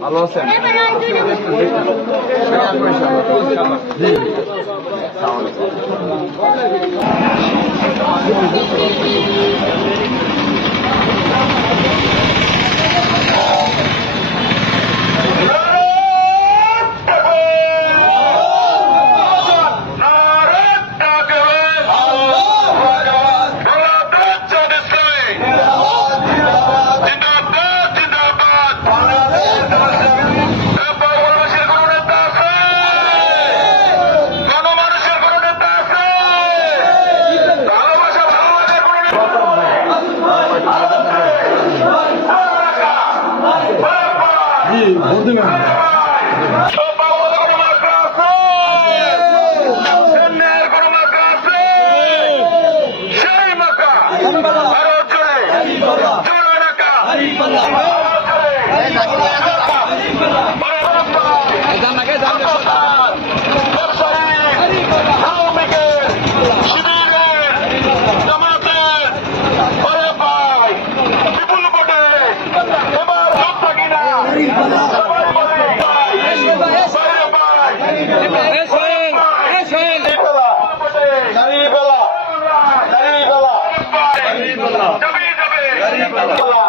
ভালো আছেন জি 咦同志们同志们 Garibala. Garibala. Garibala.